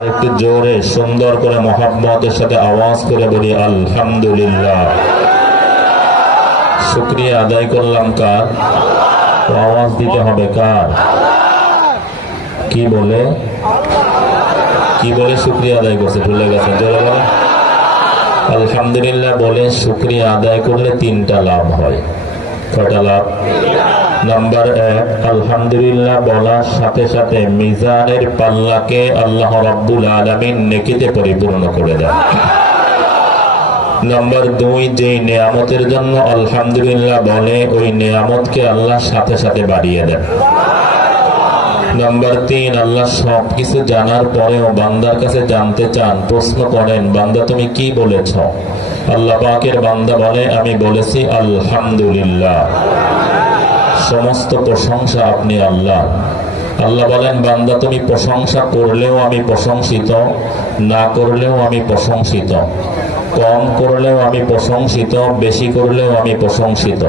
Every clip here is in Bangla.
একটু জোরে সুন্দর করে মোহাম্মতের সাথে আওয়াজ করে বলি আলহামদুলিল্লাহ। শুকরিয়া আদায় করলাম কার? আওয়াজ দিতে হবে কার? কি বলে শুকরিয়া আদায় করছে? ভুলে গেছে? জোরে বলে আলহামদুলিল্লাহ। বলে শুকরিয়া আদায় করলে তিনটা লাভ হয়। কয়টা লাভ? নাম্বার 1, আলহামদুলিল্লাহ বলার সাথে সাথে মিজানের পাল্লাকে আল্লাহ রাব্বুল আলামিন নেকিতে পরিপূর্ণ করে দেন। নাম্বার 2, যে নিয়ামতের জন্য আলহামদুলিল্লাহ বলে ওই নিয়ামতকে আল্লাহ সাথে সাথে বাড়িয়ে দেন। নাম্বার 3, আল্লাহ সবকিছু জানার পরেও বান্দার কাছে জানতে চান, প্রশ্ন করেন, বান্দা তুমি কি বলেছ? আল্লাহ পাকের বান্দা বলে আমি বলেছি আলহামদুলিল্লাহ। সমস্ত প্রশংসা আপনি আল্লাহ। আল্লাহ বলেন বান্দা তুমি প্রশংসা করলেও আমি প্রশংসিত, না করলেও আমি প্রশংসিত, কম করলেও আমি প্রশংসিত, বেশি করলেও আমি প্রশংসিত।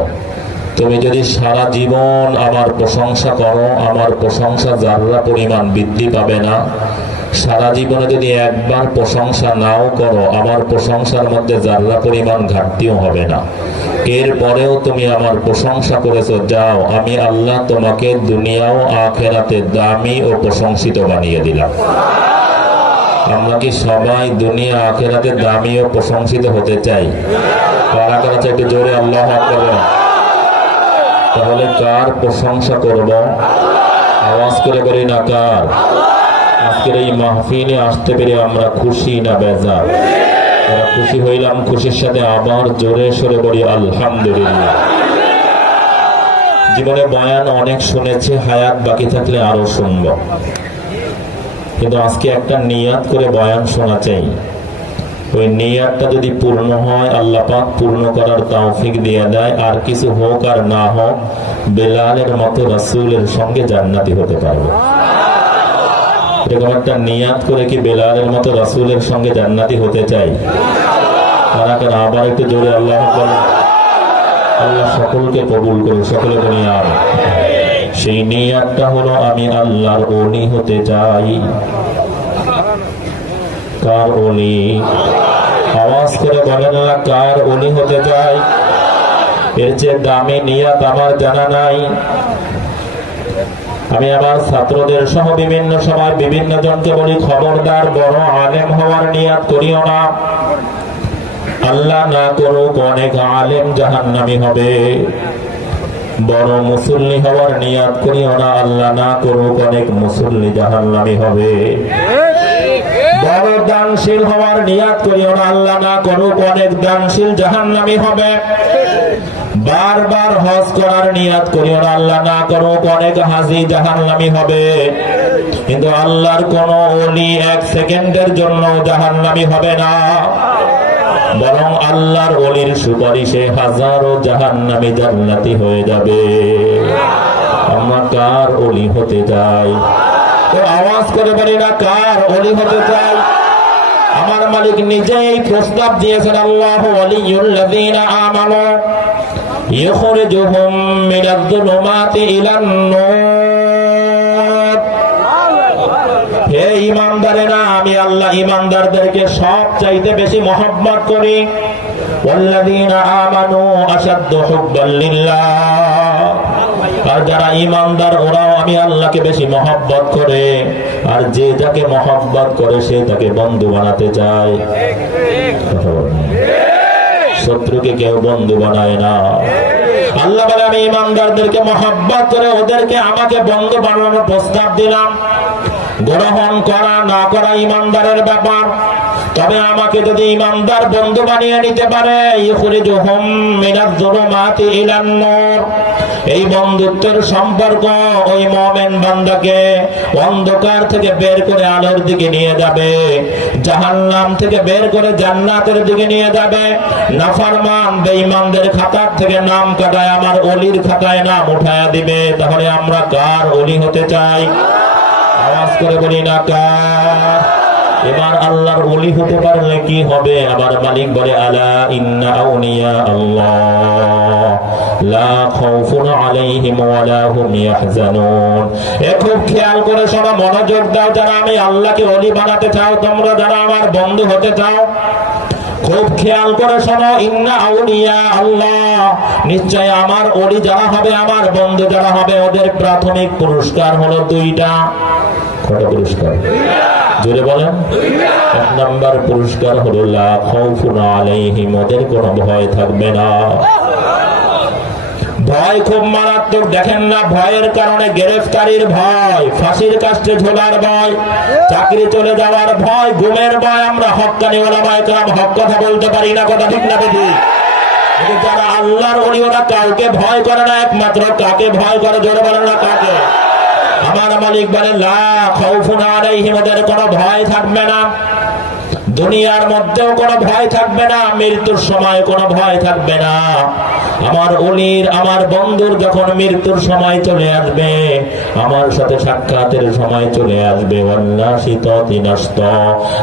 তুমি যদি সারা জীবন আমার প্রশংসা করো, আমার প্রশংসা যাররা পরিমাণ বৃদ্ধি পাবে না। সারা জীবনে যদি একবার প্রশংসা নাও করো, আমার প্রশংসার মধ্যে যাররা পরিমাণ ঘাটতিও হবে না। এরপরেও তুমি আমার প্রশংসা করেছো, যাও আমি আল্লাহ তোমাকে দুনিয়া ও আখিরাতে দামি ও প্রশংসিত বানিয়ে দিলাম। আমরা কি সবাই দুনিয়া আখিরাতে দামি ও প্রশংসিত হতে চাই? কারা কারা চাই? একটু জোরে আল্লাহু আকবার। তাহলে কার প্রশংসা করব? আওয়াজ করে বলি না কার? আজকের এই মাহফিলে আসতে পেরে আমরা খুশি না বেজার? খুশি হইলাম। খুশির সাথে আবার জোরে সরে বলি আলহামদুলিল্লাহ। জীবনে বয়ান অনেক শুনেছি, হায়াত বাকি থাকলে আরো শুনব, কিন্তু আজকে একটা নিয়াত করে বয়ান শোনা চাই। ওই নিয়াতটা যদি পূর্ণ হয়, আল্লাহ পাক পূর্ণ করার তৌফিক দিয়ে দেয়, আর কিছু হোক আর না হোক বেলালের মতো রাসূলের সঙ্গে জান্নাতি হতে পারবে। এরকম একটা নিয়াত করে কি বেলালের মতো রাসূলের সঙ্গে জান্নাতি হতে চাই? কারা কারা? আবার একটু জোরে আল্লাহু আকবার। আল্লাহ সকলকে কবুল করুন, সকলে বলি আমিন। সেই নিয়াতটা হলো আমি আল্লাহর ওলি হতে চাই। কার ওলি? আওয়াজ করে বলেন না কার ওলি হতে চাই? এর চেয়ে দামি নিয়াত আমার জানা নাই। আমি আমার ছাত্রদের সহ বিভিন্ন সময় বিভিন্ন জনকে বলি, খবরদার বড় আলেম হওয়ার নিয়াত করিও না। আল্লাহ না করুক অনেক আলেম জাহান্নামী হবে। বড় মুসল্লি হওয়ার নিয়াত করিও না। আল্লাহ না করুক অনেক মুসল্লি জাহান্নামী হবে। বড় দানশীল হওয়ার নিয়াত করিও না। আল্লাহ না করুক অনেক দানশীল জাহান্নামী হবে। বারবার হজ করার নিয়াত করিও না। আল্লাহ না করুক অনেক হাজী জাহান্নামী হবে। কিন্তু আল্লাহর কোন ওলি এক সেকেন্ডের জন্য জাহান্নামী হবে না, বরং আল্লাহর ওলির সুপারিশে হাজারো জাহান্নামী জান্নাতি হয়ে যাবে। আমরা কার ওলি হতে চাই? তো আওয়াজ করে বলি না কার ওলি হতে চাই? আমার মালিক নিজেই প্রস্তাব দিয়েছেন, আল্লাহু ওয়ালিয়ুল্লাযীনা আমানু ইখরিজুহুম মিনাজ-যুলুমাতি ইলান-নূর। হে ঈমানদারেরা, আমি আল্লাহ ঈমানদারদেরকে সবচাইতে বেশি মহব্বত করি। ওয়াল্লাযীনা আমানু আশাদ্দু হুব্বান লিল্লাহ। আর যারা ঈমানদার ওরাও আমি আল্লাহকে বেশি মহব্বত করে। আর যে যাকে মহব্বত করে সে তাকে বন্ধু বানাতে চায়। শত্রুকে কেউ বন্ধু বানায় না। আল্লাহ বলে আমি ঈমানদারদেরকে মহব্বত করে ওদেরকে আমাকে বন্ধু বানানোর প্রস্তাব দিলাম। গ্রহণ করা না করা ঈমানদারের ব্যাপার। তবে আমাকে যদি ঈমানদার বন্ধু বানিয়ে নিতে পারে, ইখরিজুহুম মিনাজ-যুলুমাতি ইলান-নূর, এই বন্ধুত্বের সম্পর্ক ওই মুমিন বান্দাকে অন্ধকার থেকে বের করে আলোর দিকে নিয়ে যাবে, জাহান্নাম থেকে বের করে জান্নাতের দিকে নিয়ে যাবে। নাফরমান বেঈমানদের খাতার থেকে নাম কাটায় আমার ওলির খাতায় নাম উঠায়া দিবে। তাহলে আমরা কার ওলি হতে চাই? আওয়াজ করে বলি না কার? এবার আল্লাহর ওলি হতে পারলে কি হবে? আমার মালিক বলে আলা ইন্না আউলিয়া আল্লাহ লা খাউফুন আলাইহিম ওয়া লা হুম ইয়াহজানুন। খুব খেয়াল করে শোনো, মনোযোগ দাও। যারা আমি আল্লাহকে ওলি বানাতে চাও, তোমরা যারা আমার বন্ধু হতে চাও, খুব খেয়াল করে শোনো, ইন্না আউলিয়া আল্লাহ, নিশ্চয় আমার ওলি যারা হবে, আমার বন্ধু যারা হবে, ওদের প্রাথমিক পুরস্কার হলো দুইটা। কয়টা পুরস্কার? জোরে বলেন। এক নাম্বার পুরস্কার হলো লা খাউফুন আলাইহিম, ওদের কোনো ভয় থাকবে না। ভয় খুব মারাত্মক। দেখেন না, ভয়ের কারণে গ্রেফতারির ভয়, ফাঁসির কাস্টে ঝোলার ভয়, চাকরি চলে যাওয়ার ভয়, ঘুমের ভয়। আমরা হক্কানি ওলামায়ে কেরাম হক কথা বলতে পারি না, কথা ঠিক না বেশি? যারা আল্লাহর ওলি, ওরা কাউকে ভয় করে না, একমাত্র কাকে ভয় করে? জোরে বলেন না, কাকে? আমার মালিক বলেন লা খাউফুন আলাইহিম, ওদের কোনো ভয় থাকবে না। দুনিয়ার মধ্যেও কোনো ভয় থাকবে না, মৃত্যুর সময় কোনো ভয় থাকবে না। আমার ওলির, আমার বন্ধুর যখন মৃত্যুর সময় চলে আসবে, আমার সাথে সাক্ষাতের সময় চলে আসবে,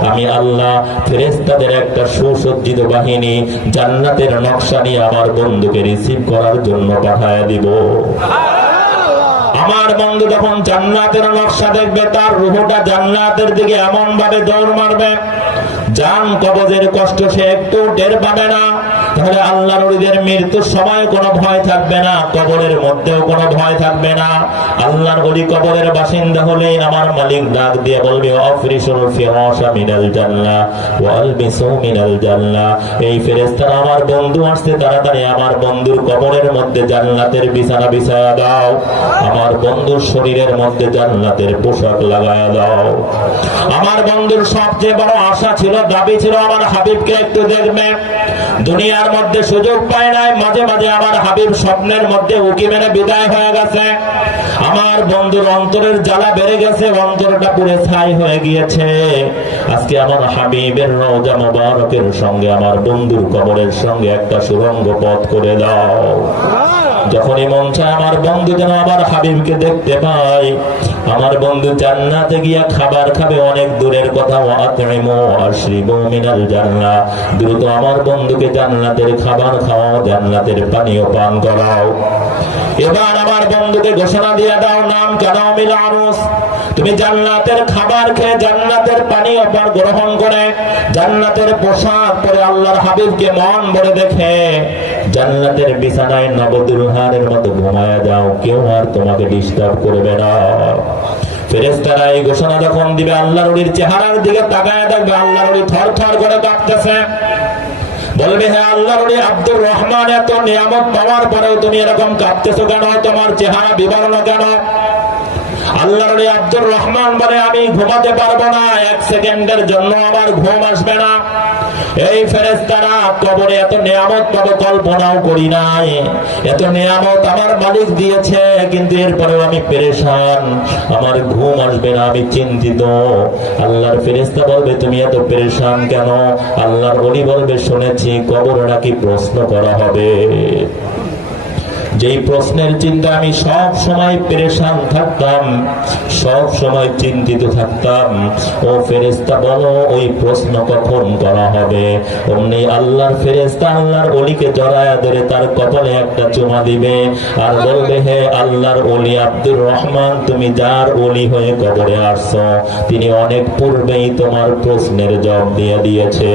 আমি আল্লাহ ফেরেশতাদের একটা সুসজ্জিত বাহিনী জান্নাতের নকশা নিয়ে আমার বন্ধুকে রিসিভ করার জন্য পাঠায় দিব। আমার বন্ধু যখন জান্নাতের নকশা দেখবে, তার রূহটা জান্নাতের দিকে এমন ভাবে দৌড় মারবে, জান কবজের কষ্ট সে একটু টের পাবে না। তাহলে আল্লাহর ওলিদের মৃত্যুর সময় কোনো ভয় থাকবে না, কবরের মধ্যেও কোনো ভয় থাকবে না। আল্লাহর ওলি কবরের বাসিন্দা হলে আমার মালিক ডাক দিয়ে বলবে আফরিশুল ফিরাশা মিনাল জান্নাহ ওয়া আলবিসু মিনাল জান্নাহ। এই ফেরেশতারা আমার বন্ধু আসছে, তাড়াতাড়ি আমার বন্ধুর কবরের মধ্যে জান্নাতের বিছানা বিছায়া দাও, আমার বন্ধুর শরীরের মধ্যে জান্নাতের পোশাক লাগায়া দাও। আমার বন্ধুর সবচেয়ে বড় আশা ছিল, দাবি ছিল, আমার হাবিবকে একটু দেখবে। দুনিয়ার মধ্যে সুযোগ পায় নাই, মাঝে মাঝে আমার হাবিব স্বপ্নের মধ্যে উকি মেরে বিদায় হয়ে গেছে। আমার বন্ধুর অন্তরের জ্বালা বেড়ে গেছে, অন্তরটা পুরে ছাই হয়ে গিয়েছে। আজকে আমার হাবিবের রওজা মুবারকের সঙ্গে আমার বন্ধুর কবরের সঙ্গে একটা সুড়ঙ্গ পথ করে দাও। যখনই মন চায় আমার বন্ধু যেন আমার হাবিবকে দেখতে পায়। আমার বন্ধু জান্নাতে গিয়া খাবার খাবে, অনেক দূরের কথা। ওয়াতইমু আশরিবু মিনাল জান্নাহ, দ্রুত আমার বন্ধুকে জান্নাতের খাবার খাওয়াও, জান্নাতের পানীয় পান করাও। এবার আমার বন্ধুকে ঘোষণা দিয়ে দাও, নাম কারামিল আরুস, তুমি জান্নাতের খাবার খেয়ে, জান্নাতের পানীয় পান গ্রহণ করে, জান্নাতের পোশাক পরে, আল্লাহর হাবিবকে মন ভরে দেখে জান্নাতের বিছানায় নবদুলহানের মতো ঘুমায়া যাও, কেউ আর তোমাকে ডিস্টার্ব করবে না। ফেরেশতারা এই ঘোষণা যখন দিবে, আল্লাহর ওলির চেহারার দিকে তাকায় দেখবে আল্লাহর ওলি থরথর করে কাঁপতেছে। বলবে, হ্যাঁ আল্লাহর ওলি আব্দুর রহমান, এত নিয়ামত পাওয়ার পরেও তুমি এরকম কাঁপতেছো কেন? তোমার চেহারা বিবর্ণ কেন? আল্লাহর ওলি আব্দুর রহমান বলে, আমি ঘুমাতে পারবো না, এক সেকেন্ডের জন্য আমার ঘুম আসবে না। এই ফেরেশতারা কবরে এত নিয়ামত পাবো কল্পনাও করি নাই। এত নিয়ামত আমার মালিক দিয়েছে, কিন্তু এরপরেও আমি পেরেশান, আমার ঘুম আসবে না, আমি চিন্তিত। আল্লাহর ফেরেশতা বলবে, তুমি এত পেরেশান কেন? আল্লাহর ওলি বলবে, শুনেছি কবরে নাকি প্রশ্ন করা হবে। যেই প্রশ্নের চিন্তা আমি সব সময় পেরেশান থাকতাম, সব সময় চিন্তিত থাকতাম। ও ফেরেশতা বলো, ওই প্রশ্ন কখন করা হবে? অমনি আল্লাহর ফেরেশতা আল্লাহর ওলিকে জড়ায়া ধরে তার কপালে একটা চুমা দিবে আর বলবে, হে আল্লাহর ওলি আব্দুর রহমান, তুমি যার ওলি হয়ে কবরে আসছো, তিনি অনেক পূর্বেই তোমার প্রশ্নের জবাব দিয়ে দিয়েছে।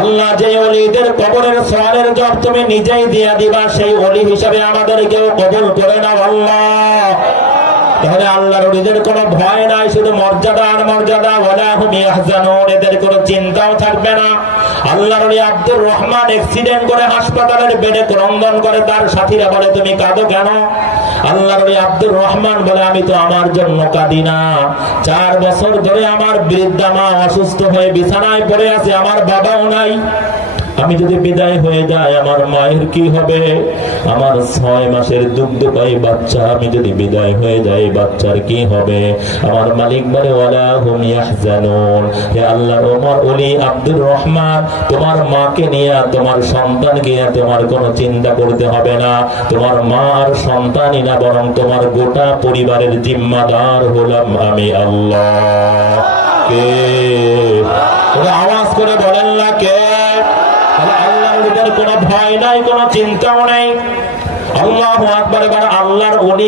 আল্লাহ যে ওলিদের কবরের সওয়ালের জবাব তুমি নিজেই দিয়ে দিবা, সেই ওলি হিসাবে আমাদেরকেও কবুল করে নাও আল্লাহ। তাহলে আল্লাহর ওলিদের কোনো ভয় নাই, শুধু মর্যাদা আর মর্যাদা। ওয়ালা হুম ইয়াহজানুন, এদের কোনো চিন্তাও থাকবে না। আল্লাহর ওলি আব্দুর রহমান অ্যাক্সিডেন্ট করে হাসপাতালের বেডে ক্রন্দন করে, তার সাথীরা বলে, তুমি কাঁদো কেন? আল্লাহর ওলি আব্দুর রহমান বলে, আমি তো আমার জন্য কাঁদি না, 4 বছর ধরে আমার বৃদ্ধা মা অসুস্থ হয়ে বিছানায় পড়ে আছে, আমার বাবাও নাই। আমি যদি বিদায় হয়ে যাই, আমার মায়ের কি হবে? আমার 6 মাসের দুগ্ধপায়ী বাচ্চা, আমি যদি বিদায় হয়ে যাই, বাচ্চার কি হবে? আমার মালিক বলে, ওয়ালা হুম ইয়াহজানুন, হে আল্লাহ, ওমর ওলি আব্দুর রহমান, তোমার মাকে নিয়ে, তোমার সন্তানকে নিয়ে তোমার কোনো চিন্তা করতে হবে না। তোমার মা আর সন্তানই না, বরং তোমার গোটা পরিবারের জিম্মাদার হলাম আমি আল্লাহ। কে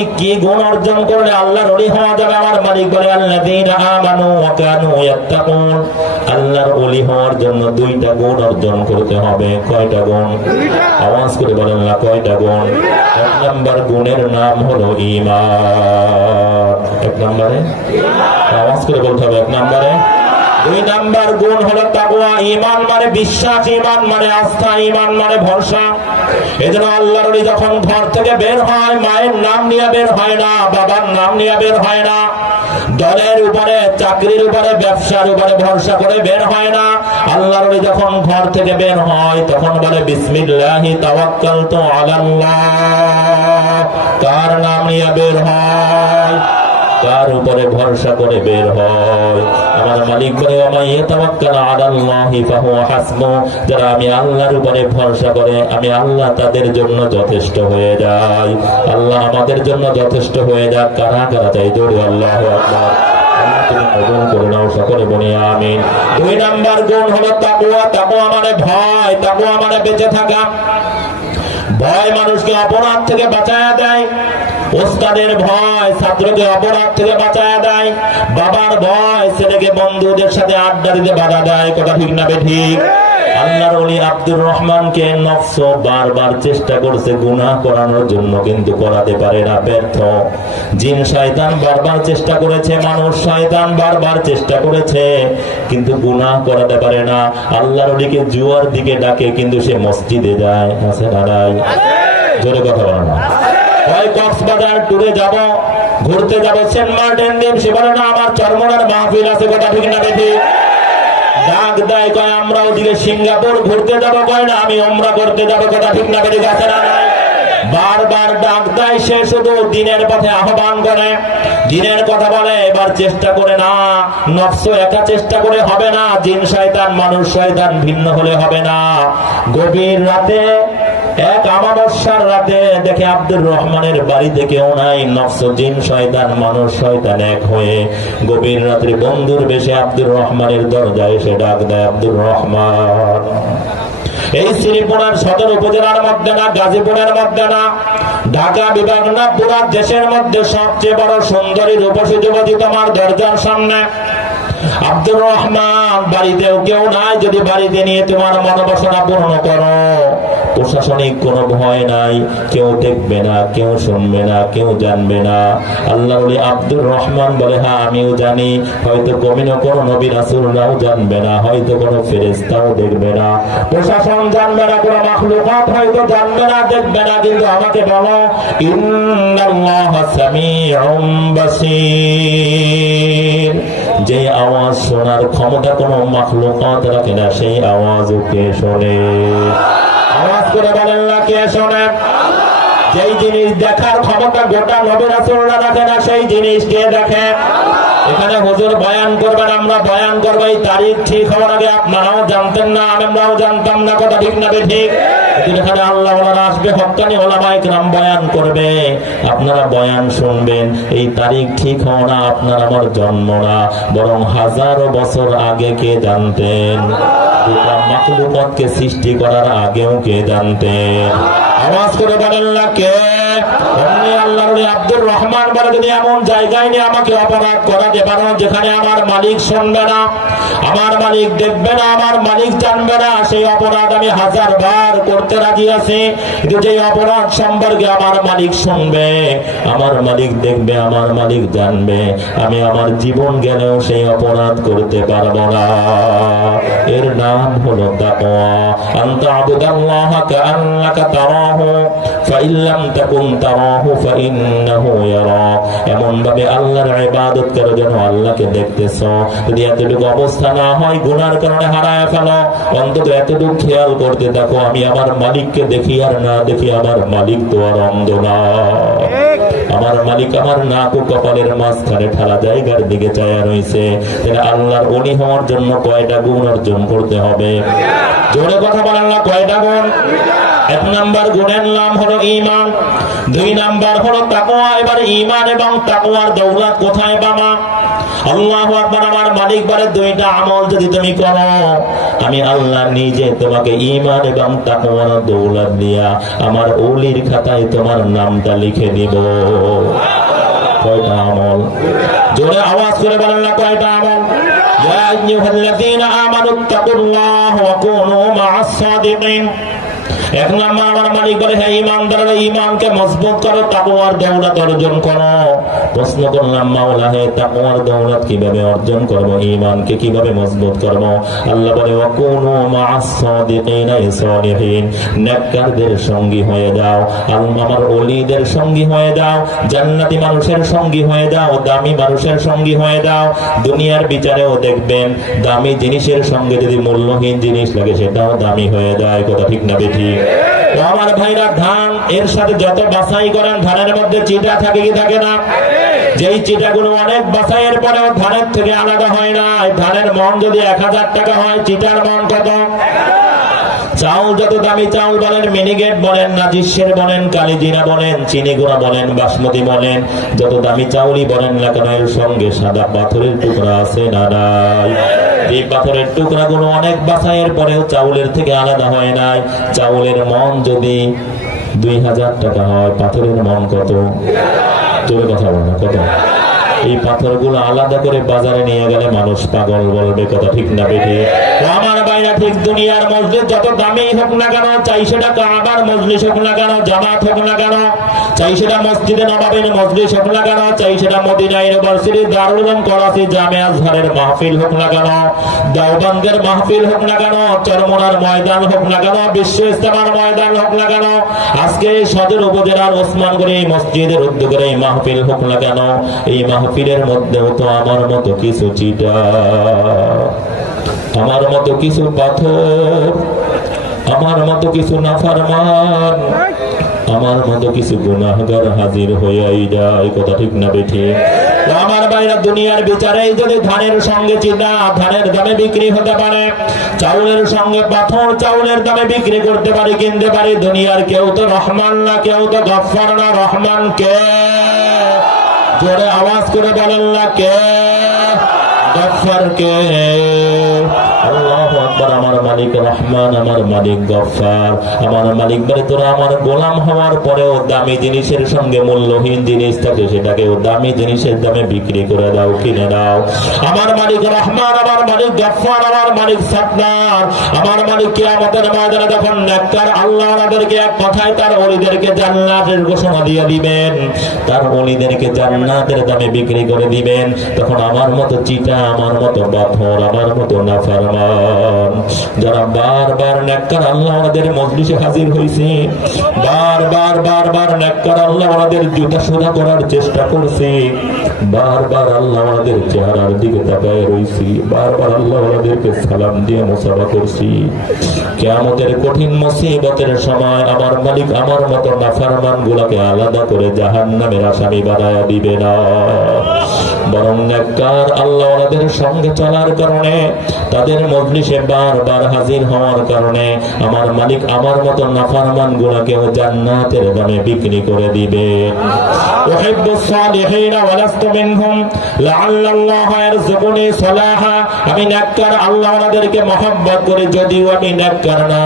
মালিক কি গুণ অর্জন করলে আল্লাহর ওলি হওয়া যাবে? আমার মালিক বলে আল্লাযীনা আমানু ওয়া কানু ইয়াত্তাকুন। আল্লাহর ওলি হওয়ার জন্য দুইটা গুণ অর্জন করতে হবে। কয়টা গুণ? আওয়াজ করে বলেন না, কয়টা গুণ? এক নাম্বার গুণের নাম হলো ঈমান। এক নম্বরে আওয়াজ করে বলতে হবে, এক নম্বরে। দুই নাম্বার গুণ হলো তাকওয়া। ঈমান মানে বিশ্বাস, ঈমান মানে আস্থা, ঈমান মানে ভরসা। এজন্য আল্লাহর ওলি যখন ঘর থেকে বের হয়, মায়ের নাম নিয়ে বের হয় না, বাবার নাম নিয়ে বের হয় না, দলের উপরে, চাকরির উপরে, ব্যবসার উপরে ভরসা করে বের হয় না। আল্লাহর ওলি যখন ঘর থেকে বের হয় তখন বলে বিসমিল্লাহি তাওয়াক্কালতু আলাল্লাহ। কার নাম নিয়ে বের হয়? কার উপরে ভরসা করে বের হয়? আমার মালিক বলে ওয়া ইয়াতাওয়াক্কাল আলাল্লাহি ফাহুয়া হাসবুহ। যারা আমি আল্লাহর উপরে ভরসা করে, আমি আল্লাহ তাদের জন্য যথেষ্ট হয়ে যাই। আল্লাহ আমাদের জন্য যথেষ্ট হয়ে যাক। কারা কারা চাই জোরে আল্লাহু আকবার। আল্লাহ তুমি কবুল করে নাও, সকলে বলি আমিন। দুই নাম্বার গুণ হলো তাকওয়া। তাকওয়া মানে ভয়, তাকওয়া মানে বেঁচে থাকা। ভয় মানুষকে অপরাধ থেকে বাঁচায়া দেয়। ওস্তাদের ভয় ছাত্রকে অপরাধ থেকে বাঁচায়া দেয়। বাবার ভয় ছেলেকে বন্ধুদের সাথে আড্ডা দিতে বাধা দেয়। কথা ঠিক না বেঠিক? আল্লাহর ওলি আব্দুর রহমানকে নফস বারবার চেষ্টা করছে গুনাহ করানোর জন্য, কিন্তু করাতে পারে না, ব্যর্থ। জিন শয়তান বারবার চেষ্টা করেছে, মানুষ শয়তান বারবার চেষ্টা করেছে, কিন্তু গুনাহ করাতে পারে না। আল্লাহর ওলিকে জুয়ার দিকে ডাকে, কিন্তু সে মসজিদে যায়। আছে না নাই? জোরে কথা বলো না। ওই কক্সবাজার ট্যুরে যাব, ঘুরতে যাব, সেন্ট মার্টিন দ্বীপ, সে বলে না আমার চরমনার মাহফিল আছে। কথা ঠিক না বেঠিক? ডাক দেয়, কয় আমরা ওদিকে সিঙ্গাপুর ঘুরতে যাব, কয় না আমি উমরা করতে যাব। কথা ঠিক না বেঠিক? আছে না নাই? বারবার ডাক দেয়, সে শুধু দিনের পথে আহ্বান করে, দিনের কথা বলে। এবার চেষ্টা করে না, নফস একা চেষ্টা করে হবে না, জিন শয়তান মানুষ শয়তান ভিন্ন হলে হবে না। গভীর রাতে, এক অমাবস্যার রাতে দেখে আব্দুর রহমানের বাড়িতে কেউ নাই। নফস জিন শয়তান মানুষ শয়তান এক হয়ে গভীর রাত্রে বন্ধুর বেশে আব্দুর রহমানের দরজায় এসে ডাক দেয়, আব্দুর রহমান। এই শ্রীপুরের সদর উপজেলার মধ্যে না, গাজীপুরের মধ্যে না, ঢাকা বিভাগ না, পুরা দেশের মধ্যে সবচেয়ে বড় সুন্দরী রূপসী যুবতী তোমার দরজার সামনে। আব্দুর রহমান, বাড়িতেও কেউ নাই, যদি বাড়িতে নিয়ে তোমার মনোবাসনা পূর্ণ করো, প্রশাসনিক কোনো ভয় নাই, কেউ দেখবে না, কেউ শুনবে না, কেউ জানবে না। আল্লাহর ওলি আব্দুর রহমান বলে হ্যাঁ আমিও জানি, হয়তো কমিনো কোনো নবী রাসূলরাও জানবে না, হয়তো কোনো ফেরেশতাও দেখবে না, প্রশাসন জানবে না, কোনো মাখলুকাত হয়তো জানবে না, দেখবে না, কিন্তু আমাকে বলো ইন্নাল্লাহা সামিউম বাসীর। যে আওয়াজ শোনার ক্ষমতা কোনো মাখলুকাত রাখে না, সেই আওয়াজও কে শোনে? আওয়াজ করে বলেন না, কে শোনে? যেই জিনিস দেখার ক্ষমতা গোটা নবী রাসূলরা রাখে না, সেই জিনিস কে দেখে? এখানে হুজুর বয়ান করবেন, আমরা বয়ান করবো, এই তারিখ ঠিক হওয়ার আগে আপনারাও জানতেন না, আমরাও জানতাম না। কথা ঠিক না ঠিক? এখানে আল্লাহ ওলারা আসবে, হক্কানি ওলামায়ে কেরাম বয়ান করবে, আপনারা বয়ান শুনবেন। এই তারিখ ঠিক হওয়া না আপনার আমার জন্ম না, বরং হাজারো বছর আগে কে জানতেন? গোটা মাখলুকাতকে সৃষ্টি করার আগেও কে জানতেন? আওয়াজ করে বলেন না, কে? আল্লাহর ওলি আব্দুর রহমান বলে যদি এমন জায়গায় নিয়ে আমাকে অপরাধ করাতে পারো যেখানে আমার মালিক শুনবে না, আমার মালিক দেখবে না, আমার মালিক জানবে না, সেই অপরাধ আমি 1000 বার করতে রাজি আছি। কিন্তু যে অপরাধ সম্পর্কে আমার মালিক শুনবে, আমার মালিক দেখবে, আমার মালিক জানবে, আমি আমার জীবন গেলেও সেই অপরাধ করতে পারবো না। এর নাম হলো তাকওয়া। আনতা আবুদাল্লাহা কাআন্নাকা তারাহু ফাইন লাম তাকুন তারাহু ফাইন্নাহু ইয়ারাক। এমন ভাবে আল্লাহর ইবাদত করো যেন আল্লাহকে দেখতেছো। যদি এতটুকু অবস্থা না হয়, গুনার কারণে হারায় ফেলো, অন্তত এতটুকু খেয়াল করতে থাকো আমি আমার মালিককে দেখি আর না দেখি, আমার মালিক তো আর অন্ধ না। আমার মালিক আমার নাক ও কপালের মাঝখানে ঠাড়া জায়গার দিকে চায়া রয়েছে। তাহলে আল্লাহর ওলি হওয়ার জন্য কয়টা গুণ অর্জন করতে হবে? জোরে কথা বলেন না, কয়টা গুণ? এক নাম্বার গুণের নাম হলো ঈমান, দুই নাম্বার হলো তাকওয়া। এবার ঈমান এবং তাকওয়ার দৌলত কোথায় পাবা? আল্লাহু আকবার। আমার মালিক বলে দুইটা আমল যদি তুমি করো, আমি আল্লাহ নিজে তোমাকে ঈমান এবং তাকওয়ার দৌলত দিয়া আমার ওলির খাতায় তোমার নামটা লিখে দিব। কয়টা আমল? জোরে আওয়াজ করে বলেন না, কয়টা আমল? ইয়া আইয়ুহাল্লাযীনা আমানুত্তাকুল্লাহ ওয়া কুনু মা'আস সাদিকিন। এক নাম্বার আমার মালিক বলে, হ্যাঁ ঈমানদাররা ঈমানকে মজবুত করো, তাকওয়ার দৌলত অর্জন করো। প্রশ্ন করলাম, মাওলা হে তাকওয়ার দৌলত কিভাবে অর্জন করব, ঈমানকে কিভাবে মজবুত করব? আল্লাহ বলে, ওয়া কুনু মা'আস সাদিকিনা সালিহিন। নেককারদের সঙ্গী হয়ে যাও, আমার ওলিদের সঙ্গী হয়ে যাও, জান্নাতি মানুষের সঙ্গী হয়ে যাও, দামি মানুষের সঙ্গী হয়ে যাও। দুনিয়ার বিচারেও দেখবেন দামি জিনিসের সঙ্গে যদি মূল্যহীন জিনিস লাগে সেটাও দামি হয়ে যায়। কথা ঠিক না বেঠিক? আমার ভাইরা, ধান এর সাথে যত বাছাই করেন ধানের মধ্যে চিটা থাকে কি থাকে না? যেই চিটাগুলো অনেক বাছাইয়ের পরেও ধানের থেকে আলাদা হয় না। ধানের মন যদি 1000 টাকা হয়, চিটার মন কত? চাউল যত দামি চাউল বলেন, মিনিগেট বলেন, নাজিশের বলেন, কালিজিরা বলেন, চিনি গুঁড়া বলেন, বাসমতি বলেন, যত দামি চাউলই বলেন না কেন, এর সঙ্গে সাদা পাথরের টুকরা আছে না নাই? এই পাথরের টুকরাগুলো অনেক বাছাইয়ের পরেও চাউলের থেকে আলাদা হয় নাই। চাউলের মন যদি 2000 টাকা হয়, পাথরের মন কত? জোরে কথা বলো, কত? এই পাথরগুলো আলাদা করে বাজারে নিয়ে গেলে মানুষ পাগল বলবে। কথা ঠিক না বেঠিক? আমার বাইরা, ঠিক দুনিয়ার মসজিদ যত দামি হোক না কেন, চাই সেটা কাবার মজলিস হোক না কেন, জামাত হোক না কেন, চাই সেটা মসজিদে নববীর মজলিস হোক না কেন, চাই সেটা মদিনা ইউনিভার্সিটি, দারুল উলুম করাচি, জামিয়া আজহারের মাহফিল হোক না কেন, দেওবন্দের মাহফিল হোক না কেন, চরমনার ময়দান হোক না কেন, বিশ্ব ইস্তেমার ময়দান হোক না কেন, আজকে সদর উপজেলার ওসমানগঞ্জ মসজিদের উদ্যোগের এই মাহফিল হোক না কেন, এই মাহফিলের মধ্যেও তো আমার মতো কিছু চিটা, আমার মতো কিছু পাথর, আমার মতো কিছু নাফরমান, আমার মতো কিছু গুনাহগার হাজির হইয়াই যায়। কথা ঠিক না বেঠিক? আমার বাইরা, দুনিয়ার বিচারে যদি ধানের সঙ্গে চিটা ধানের দামে বিক্রি হতে পারে, চাউলের সঙ্গে পাথর চাউলের দামে বিক্রি করতে পারি, কিনতে পারি। দুনিয়ার কেউ তো রহমান না, কেউ তো গফফার না। রহমান কে? জোরে আওয়াজ করে বলেন না, কে? গফফার কে? আল্লাহু আকবার। আমার মালিক রহমান, আমার মালিক গফফার। আমার মালিক বলে, তোরা আমার গোলাম হওয়ার পরেও দামি জিনিসের সঙ্গে মূল্যহীন জিনিস থাকে, সেটাকেও দামি জিনিসের দামে বিক্রি করে দাও, কিনে দাও। আমার মালিক রহমান, আমার মালিক গফফার, আমার মালিক সাত্তার। আমার মালিক কিয়ামতের ময়দানে যখন নেককার আল্লাহ ওনাদেরকে এক কথায় তার ওলিদেরকে জান্নাতের ঘোষণা দিয়ে দিবেন, তার ওলিদেরকে জান্নাতের দামে বিক্রি করে দিবেন, তখন আমার মতো চিটা, আমার মতো পাথর, আমার মতো নাফরমান যারা বারবার নেককার আল্লাহ ওনাদের মজলিসে হাজির হয়েছে, বারবার নেককার আল্লাহ ওনাদের জুতা সোজা করার চেষ্টা করছে, বারবার আল্লাহ ওনাদের চেহারার দিকে তাকায় রয়েছি, বারবার আল্লাহ ওনাদেরকে সালাম দিয়ে মুসাফা করছি, কিয়ামতের কঠিন মুসিবতের সময় আমার মালিক আমার মতো নাফরমান গুলাকে আলাদা করে জাহান্নামের আসামি বানায়া দিবে না। বরং নেককার আল্লাহ ওনাদের সঙ্গে চলার কারণে, তাদের মজলিসে বারবার হাজির হওয়ার কারণে আমার মালিক আমার মতো নাফরমান গুনাহকেও জান্নাতের দামে বিক্রি করে দিবে। উহিব্বুস সালিহিন ওয়া লাস্তু মিনহুম লাআল্লাল্লাহু ইয়ারযুকুনি সালাহা। আমি নেককার আল্লাহ ওনাদেরকে মহব্বত করি, যদিও আমি নেককার না,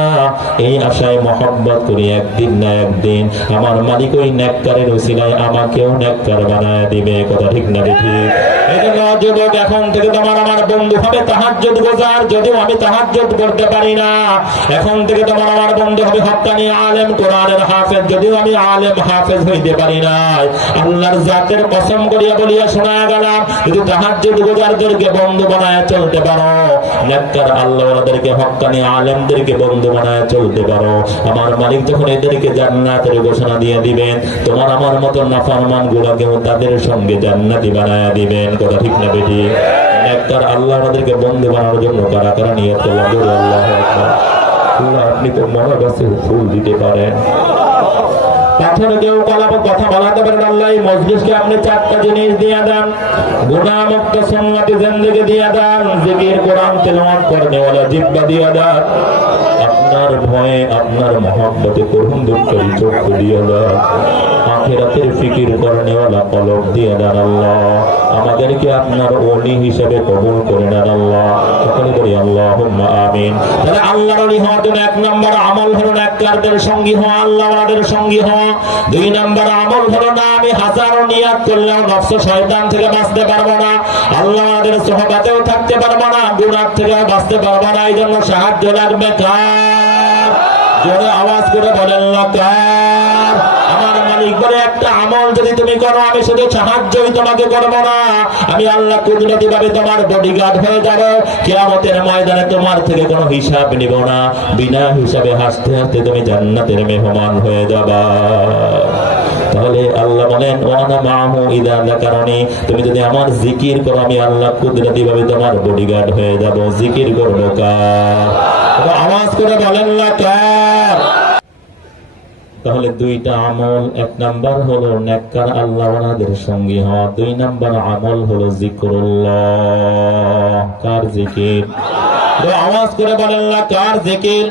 এই আশায় মহব্বত করি একদিন না একদিন আমার মালিক ওই নেককারের উসিলায় আমাকেও নেককার বানায় দিবে। কথা ঠিক না বেঠিক? এজন্য যুবক, এখন থেকে তোমার আমার বন্ধু হবে তাহাজ্জুদ গুজার, যদিও আমি তাহাজ্জুদ করতে পারি না। এখন থেকে তোমার আমার বন্ধু হবে হক্কানি আলেম, কোরআনের হাফেজ, যদিও আমি আলেম হাফেজ হইতে পারি না। আল্লাহর জাতের কসম করিয়া বলিয়া শোনায়া গেলাম, যদি তাহাজ্জুদ গুজারদেরকে বন্ধু বানায় চলতে পারো, নেককার আল্লাহ ওনাদেরকে হক্কানি আলেমদেরকে বন্ধু বানায় চলতে পারো, আমার মালিক যখন এদেরকে জান্নাতের ঘোষণা দিয়ে দিবেন, তোমার আমার মতো নাফরমান গুলাকেও তাদের সঙ্গে জান্নাতি বানায় দিবেন। কথা ঠিক না বেঠিক? নেককার আল্লাহ আমাদেরকে বন্ধু বানানোর জন্য কারা কারা নিয়ত করলাম? আল্লাহু আকবার। আল্লাহ, আপনি তো মনের কাছে ফুল দিতে পারেন, পাথর কেউ কথা বলাতে পারেন আল্লাহ এই মজলিসকে আপনি চারটা জিনিস দিয়ে দেন, গুনাহ মুক্ত সুন্নতি জিন্দেগি দিয়ে দেন, জিকির কোরআন তেলাওয়াত করনে ওয়ালা জিহ্বা দিয়ে দেন, আপনার ভয়ে আপনার মহব্বতে করুন দুঃখের চোখ দিয়ে দেন, আখিরাতের ফিকির করনে ওয়ালা কলব দিয়ে দেন আল্লাহ। আমাদেরকে আপনার ওলি হিসেবে কবুল করে নেন আল্লাহ। সকলে বলি আল্লাহুম্মা আমিন। তাহলে আল্লাহর ওলি হওয়ার জন্য এক নম্বর আমল হলো নেককারদের সঙ্গী হওয়া, আল্লাহওয়ালাদের সঙ্গী হওয়া। দুই নম্বর আমল হলো না আমি হাজারো নিয়াত করলেও নফস শয়তান থেকে বাঁচতে পারবো না, আল্লাহওয়ালাদের সোহবতেও থাকতে পারবো না, গুনাহ থেকে বাঁচতে পারবো না। এই জন্য সাহায্য লাগবে কার? জোরে আওয়াজ করে বলেন না কার? আমার মালিক বলে একটা আমল যদি তুমি করো আমি শুধু সাহায্যই তোমাকে করবো না, আমি আল্লাহ কুদরতি ভাবে তোমার বডিগার্ড হয়ে যাবো। কিয়ামতের ময়দানে তোমার থেকে কোনো হিসাব নিব না, বিনা হিসাবে হাসতে হাসতে তুমি জান্নাতের মেহমান হয়ে যাবা। তাহলে আল্লাহ বলেন ওয়ানা মাহু ইদা যাকারানি, তুমি যদি আমার জিকির করো আমি আল্লাহ কুদরতি ভাবে তোমার বডিগার্ড হয়ে যাব। জিকির করবো কার? আওয়াজ করে বলেন না কার? তাহলে দুইটা আমল, এক নাম্বার হলো নেককার আল্লাহওয়ালাদের সঙ্গী হওয়া, দুই নাম্বার আমল হলো জিকিরুল্লাহ। কার জিকির? আওয়াজ করে বলেন না কার জিকির?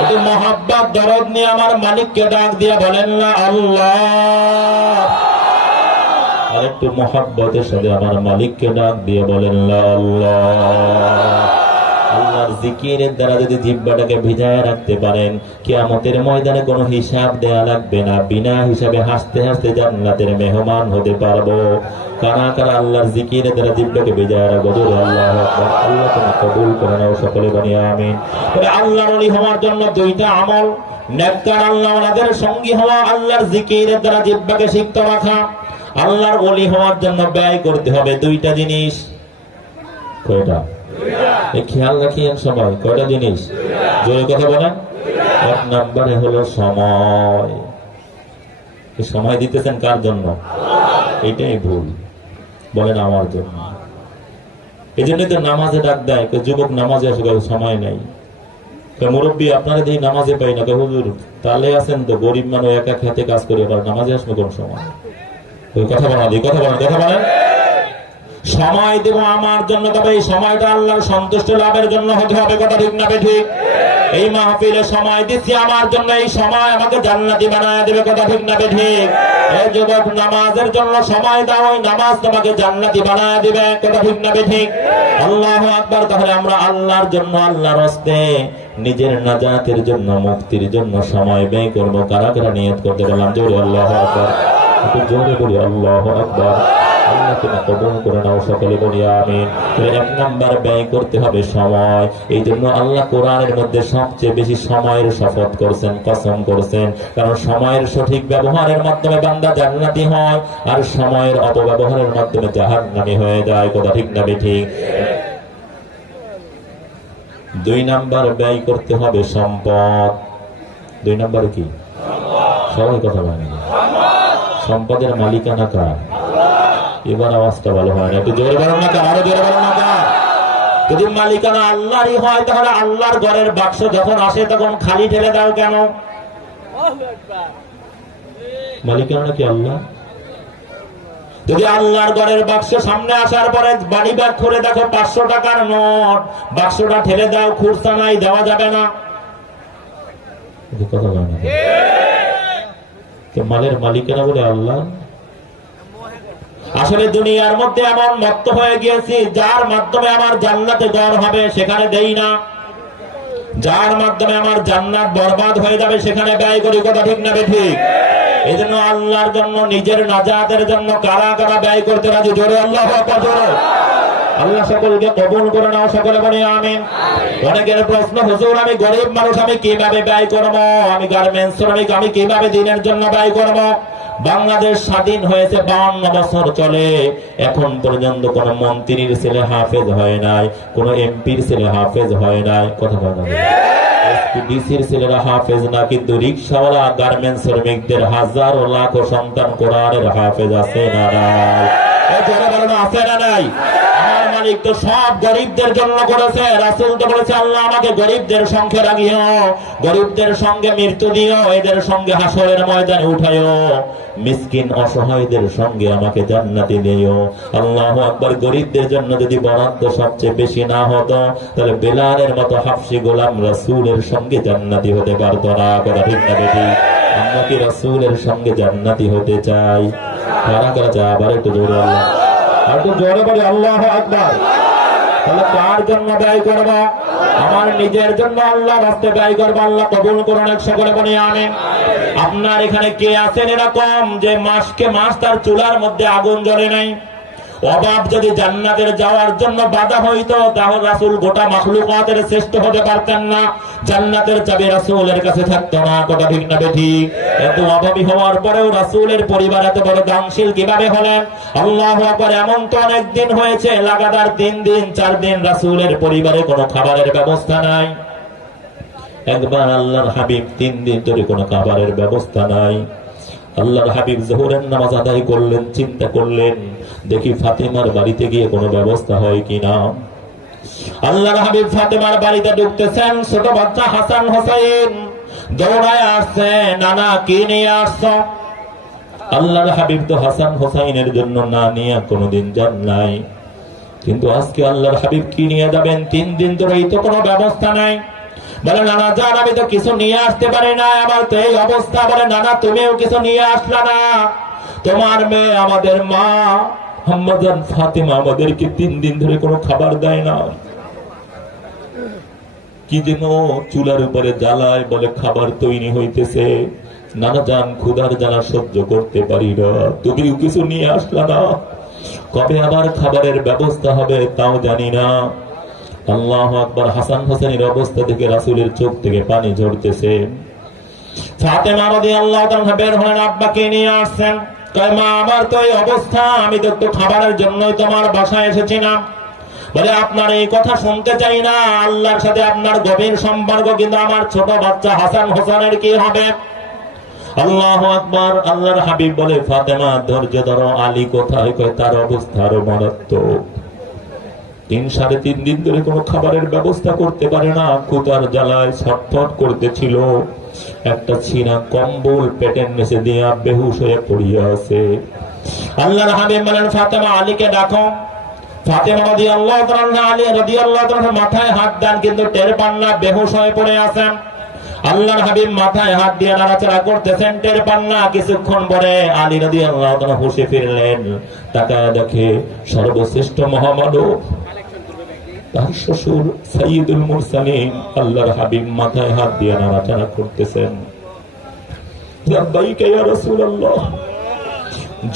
একটু মহব্বত দরদ নিয়ে আমার মালিককে ডাক দিয়ে বলেন না আল্লাহ। আর একটু মহব্বতের সাথে আমার মালিককে ডাক দিয়ে বলেন না আল্লাহ। আল্লাহর জিকিরের দ্বারা যদি জিহ্বাটাকে ভিজায় রাখতে পারেন কিয়ামতের ময়দানে কোনো হিসাব দেয়া লাগবে না, বিনা হিসাবে হাসতে হাসতে জান্নাতের মেহমান হতে পারবো। কারা কারা আল্লাহর জিকিরের দ্বারা জিহ্বাকে ভিজায় রাখবো? আল্লাহু আকবার। আল্লাহ তুমি কবুল করে নাও, সকলে বলি আমিন। তবে আল্লাহর ওলি হওয়ার জন্য দুইটা আমল, নেককার আল্লাহওয়ালাদের সঙ্গী হওয়া, আল্লাহর জিকিরের দ্বারা জিহ্বাকে সিক্ত রাখা। আল্লাহর ওলি হওয়ার জন্য ব্যয় করতে হবে দুইটা জিনিস। কয়টা? খেয়াল রাখিয়েন সবাই, কয়টা জিনিস? জোরে কথা বলেন। এক নম্বরে হলো সময়। সময় দিতেছেন কার জন্য? এটাই ভুল, বলেন আমার জন্য। এই জন্যই তো নামাজে ডাক দেয়, যুবক নামাজে আসে, সময় নাই। মুরব্বী আপনারা দিয়ে নামাজে পাই না, হুজুর তাহলে আছেন তো গরিব মানুষ একা খেতে কাজ করে, আবার নামাজে আসবে কোন সময়? ওই কথা বলা দিই, কথা বলেন, কথা বলেন। সময় দেব আমার জন্য, তবে এই সময়টা আল্লাহর সন্তুষ্ট লাভের জন্য হতে হবে। কথা ঠিক না ঠিক? এই মাহফিলে সময় দিচ্ছি আমার জন্য, এই সময় আমাকে জান্নাতি বানায় দেবে। কথা ঠিক না ঠিক? এই যুবক নামাজের জন্য সময় দাও, ওই নামাজ তোমাকে জান্নাতি বানায় দিবে। কথা ঠিক না ঠিক? আল্লাহু আকবার। তাহলে আমরা আল্লাহর জন্য, আল্লাহর রাস্তে নিজের নাজাতের জন্য, মুক্তির জন্য সময় ব্যয় করবো। কারা কারা নিয়ত করতে বললাম? জোরে আল্লাহু আকবার। একটু জোরে বলি আল্লাহু আকবার। আল্লাহ তুমি কবুল করে নাও, সকলে বলি আমিন। এক নাম্বার ব্যয় করতে হবে সময়। এই জন্য আল্লাহ কোরআনের মধ্যে সবচেয়ে বেশি সময়ের শপথ করছেন, কসম করছেন। কারণ সময়ের সঠিক ব্যবহারের মাধ্যমে বান্দা জান্নাতি হয়, আর সময়ের অপব্যবহারের মাধ্যমে জাহান্নামী হয়ে যায়। কথা ঠিক না ঠিক? দুই নাম্বার ব্যয় করতে হবে সম্পদ। দুই নাম্বার কি? সবাই কথা বলেন। সম্পদের মালিকানা কার? এবার আওয়াজটা ভালো হয় না, একটু জোরে বলেন না, আরো জোরে বলেন না। যদি মালিকানা আল্লাহরই হয় তাহলে আল্লাহর ঘরের বাক্স যখন আসে তখন খালি ঠেলে দাও কেন? মালিকানা কি আল্লাহ? যদি আল্লাহর ঘরের বাক্স সামনে আসার পরে বাড়ি ব্যাগ করে দেখো 500 টাকার নোট, বাক্সটা ঠেলে দাও, খুরসা নাই, দেওয়া যাবে না। কথা বলেন না। মালের মালিকানা বলে আল্লাহ। আসলে দুনিয়ার মধ্যে এমন মত্ত হয়ে গিয়েছি, যার মাধ্যমে আমার জান্নাতে ঘর হবে সেখানে দেই না, যার মাধ্যমে আমার জান্নাত বরবাদ হয়ে যাবে সেখানে ব্যয় করি। কথা ঠিক না ঠিক? এই জন্য আল্লাহর জন্য, নিজের নাজাতের জন্য কারা কারা ব্যয় করতে রাজি? জোরে আল্লাহু আকবার। আল্লাহ সকলকে কবুল করে নাও, সকলে বলি আমিন। অনেকের প্রশ্ন, হুজুর আমি গরিব মানুষ, আমি কিভাবে ব্যয় করবো? আমি গার্মেন্টস শ্রমিক, আমি কিভাবে দিনের জন্য ব্যয় করবো? বাংলাদেশ স্বাধীন হয়েছে 52 বছর চলে, এখন পর্যন্ত কোন মন্ত্রীর ছেলে হাফেজ হয় নাই, কোন এমপির ছেলে হাফেজ হয় নাই। কথা বলা ডিসির ছেলেরা হাফেজ না, কিন্তু রিক্সাওয়ালা, গার্মেন্টস শ্রমিকদের হাজার ও লাখ সন্তান কোরআনের হাফেজ আছে না নাই? আছে না নাই? মালিক তো সব গরিবদের জন্য করেছে। রাসূল তো বলেছে আল্লাহ আমাকে গরিবদের সঙ্গে রাখিও, গরিবদের সঙ্গে মৃত্যু দিও, এদের সঙ্গে হাসরের ময়দানে উঠায়ো, মিসকিন অসহায়দের সঙ্গে আমাকে জান্নাতি দিও। আল্লাহু আকবার। গরিবদের জন্য যদি বরাদ্দ সবচেয়ে বেশি না হতো তাহলে বেলালের মতো হাফসি গোলাম রাসূলের সঙ্গে জান্নাতি হতে পারতো না। কথা ঠিক না বেটি? আমরা কি রাসূলের সঙ্গে জান্নাতি হতে চাই? কারা কারা চায়? আবার একটু জোরে আল্লাহ, আর একটু জোরে বলি আল্লাহু আকবার। তাহলে কার জন্য ব্যয় করব? আমার নিজের জন্য আল্লাহ রাস্তায় ব্যয় করবো। আল্লাহ কবুল করুন, এক সকলে বলি আমিন। আপনার এখানে কে আছেন এরকম যে মাসকে মাস তার চুলার মধ্যে আগুন জ্বলে নাই? অভাব যদি জান্নাতের যাওয়ার জন্য বাধা হইতো তাহলে রাসূল গোটা মাখলুকাতের শ্রেষ্ঠ হতে পারতেন না, জান্নাতের চাবি রাসূলের কাছে থাকতো না। কথা ঠিক না ঠিক? এত অভাবী হওয়ার পরেও রাসূলের পরিবার এত বড় দানশীল কিভাবে হলেন? আল্লাহু আকবার। এমন তো অনেক দিন হয়েছে লাগাতার 3 দিন 4 দিন রাসূলের পরিবারে কোনো খাবারের ব্যবস্থা নাই। একবার আল্লাহর হাবিব 3 দিন ধরে কোনো খাবারের ব্যবস্থা নাই। আল্লাহর হাবিব যোহরের নামাজ আদায় করলেন, চিন্তা করলেন দেখি ফাতেমার বাড়িতে গিয়ে কোনো ব্যবস্থা হয় কিনা। আল্লাহর হাবিব ফাতেমার বাড়িতে ঢুকতেছেন, ছোট বাচ্চা হাসান হোসেন দৌড়ায় আসছে, নানা কি নিয়ে আসছো? আল্লাহর হাবিব তো হাসান হোসেনের জন্য না নিয়ে কোনোদিন যান নাই, কিন্তু আজকে আল্লাহর হাবিব কি নিয়ে যাবেন? 3 দিন ধরেই তো কোনো ব্যবস্থা নাই। বলে নানা যান, আমি তো কিছু নিয়ে আসতে পারি না, আমার তো এই অবস্থা। বলে নানা তুমিও কিছু নিয়ে আসলা না, তোমার মেয়ে আমাদের মা আম্মাজান ফাতেমা আমাদেরকে 3 দিন ধরে কোনো খাবার দেয় না। কি যেন চুলার উপরে জ্বালায়, বলে খাবার তৈরি হইতেছে। নানা যান ক্ষুধার জ্বালা সহ্য করতে পারি না, তুমিও কিছু নিয়ে আসলা না, কবে আবার খাবারের ব্যবস্থা হবে তাও জানি না। আল্লাহু আকবার। হাসান হোসেনের অবস্থা দেখে রাসূলের চোখ থেকে পানি ঝরতেছে। ফাতেমা রাদিয়াল্লাহু তাআলা বের হলেন, আব্বাকে নিয়ে আসছেন। কয় মা আমার তো এই অবস্থা, আমি তো একটু খাবারের জন্যই তোমার বাসায় এসেছি না। বলে আপনার এই কথা শুনতে চাই না, আল্লাহর সাথে আপনার গভীর সম্পর্ক, কিন্তু আমার ছোট বাচ্চা হাসান হোসেনের কি হবে? আল্লাহু আকবার। আল্লাহর হাবিব বলে ফাতেমা ধৈর্য ধরো, আলী কোথায়? কয় তার অবস্থা আরো মারাত্মক। 3-3.5 দিন ধরে কোনো খাবারের ব্যবস্থা করতে পারে না, ক্ষুধার জ্বালায় ছটফট করতেছিল। একটা ছিনা কম্বল পেটের নিচে দিয়া বেহুশ হয়ে পড়িয়া আছে। আল্লাহর হাবিব বলেন ফাতেমা আলীকে ডাকো। ফাতেমা রাদিয়াল্লাহু তাআলা আলী রাদিয়াল্লাহু তাআলা মাথায় হাত দেন, কিন্তু টের পান না, বেহুশ হয়ে পড়ে আছেন। আল্লাহর হাবিব মাথায় হাত দিয়ে নাড়াচাড়া করতেছেন, টের পান না। কিছুক্ষণ পরে আলী রাদিয়াল্লাহু তাআলা হুঁশে ফিরলেন, তাকায় দেখে সর্বশ্রেষ্ঠ মহামানব তার শ্বশুর সাইয়্যিদুল মুরসালিন আল্লাহর হাবিব মাথায় হাত দিয়ে নাড়াচাড়া করতেছেন। লাব্বাইকা ইয়া রাসূলুল্লাহ।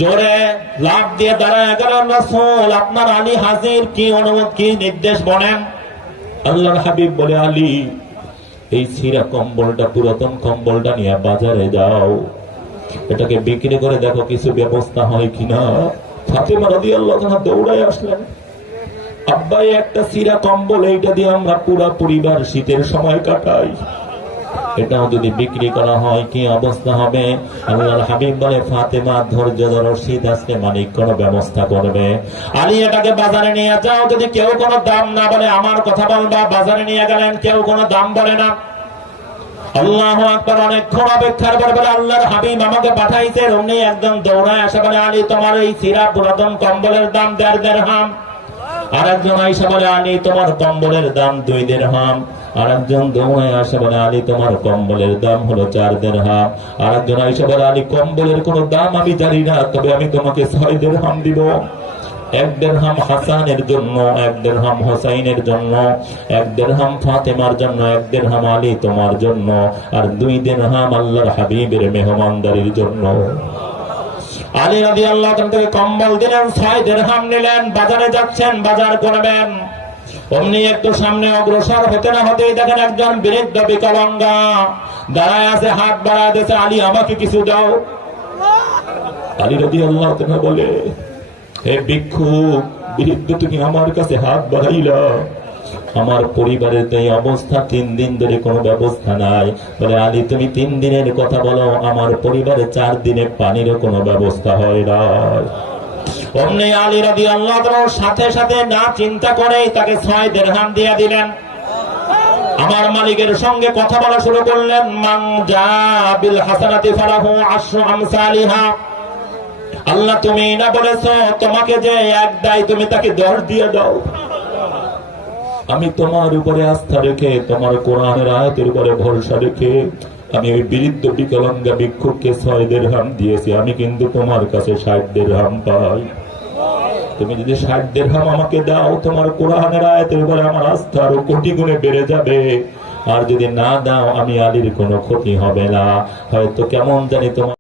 জোরে লাফ দিয়ে দাঁড়ায় গেলেন, রাসূল আপনার আলী হাজির, কি অনুমতি, কি নির্দেশ বলেন? আল্লাহর হাবিব বলে আলী এই ছিঁড়া কম্বলটা, পুরাতন কম্বলটা নিয়ে বাজারে যাও, এটাকে বিক্রি করে দেখো কিছু ব্যবস্থা হয় কিনা। ফাতেমা রাদিয়াল্লাহু তাআলা দৌড়ায় আসলেন, আব্বা একটা ছিঁড়া কম্বল, এইটা দিয়ে আমরা পুরা পরিবার শীতের সময় কাটাই, এটাও যদি বিক্রি করা হয় কি অবস্থা হবে? আল্লাহর হাবিব বলে ফাতেমা ধৈর্য ধরো, শীত আসলে মালিক কোনো ব্যবস্থা করবে। আলী এটাকে বাজারে নিয়ে যাও, যদি কেউ কোনো দাম না বলে আমার কথা বলবা। বাজারে নিয়ে গেলেন, কেউ কোনো দাম বলে না। আল্লাহু আকবার। অনেকক্ষণ অপেক্ষার পর বলে আল্লাহর হাবিব আমাকে পাঠাইছে। অমনি একদম দৌড়ায় আসে, বলে আলী তোমার এই ছিঁড়া পুরাতন কম্বলের দাম 1.5 দিরহাম। আর একজন আয়েশা বলে আলী তোমার কম্বলের দাম 2 দিরহাম। আর একজন দৌড়ায় আসে, বলে আলী তোমার কম্বলের দাম হলো 4 দিরহাম। আর একজন আয়েশা বলে আলী কম্বলের কোনো দাম আমি জানি না, তবে আমি তোমাকে 6 দিরহাম দিব। 1 দিরহাম হাসানের জন্য, 1 দিরহাম হোসাইনের জন্য, 1 দিরহাম ফাতেমার জন্য, 1 দিরহাম আলী তোমার জন্য, আর 2 দিরহাম আল্লাহর হাবিবের মেহমানদারির জন্য। আলী রাদিয়াল্লাহু তাআলা থেকে কম্বল দিলেন, 6 দিরহাম নিলেন। বাজারে যাচ্ছেন, বাজার করবেন। অমনি একটু সামনে অগ্রসর হতে না হতেই দেখেন একজন বৃদ্ধ বিকলাঙ্গা দাঁড়ায় আছে, হাত বাড়ায় দিয়েছে, আলী আমাকে কিছু দাও। আলী রাদিয়াল্লাহু তাআলা বলে হে ভিক্ষুক, বৃদ্ধ তুমি আমার কাছে হাত বাড়াইলা, আমার পরিবারের তো এই অবস্থা, 3 দিন ধরে কোনো ব্যবস্থা নাই। বলে আলী তুমি 3 দিনের কথা বলো, আমার পরিবারে 4 দিনে পানিরও কোনো ব্যবস্থা হয় না। অমনি আলী রাদিয়াল্লাহু তাআলার সাথে সাথে না চিন্তা করে তাকে 6 দিরহাম দিয়ে দিলেন। আমার মালিকের সঙ্গে কথা বলা শুরু করলেন, মান জা বিল হাসানাতি ফালাহু আশরু আমসালিহা। আল্লাহ তুমি না বলেছো তোমাকে যে এক দেয় তুমি তাকে 10 দিয়ে দাও। আমি তোমার উপরে আস্থা রেখে, তোমার কোরআনের আয়াতের উপরে ভরসা রেখে আমি ওই বৃদ্ধ বিকলাঙ্গা ভিক্ষুককে 6 দিরহাম দিয়েছি। আমি কিন্তু তোমার কাছে 60 দিরহাম পাই। তুমি যদি 60 দিরহাম আমাকে দাও, তোমার কোরআনের আয়াতের উপরে আমার আস্থা আরো কোটি গুণে বেড়ে যাবে। আর যদি না দাও, আমি আলীর কোনো ক্ষতি হবে না। হয়তো কেমন জানি তোমার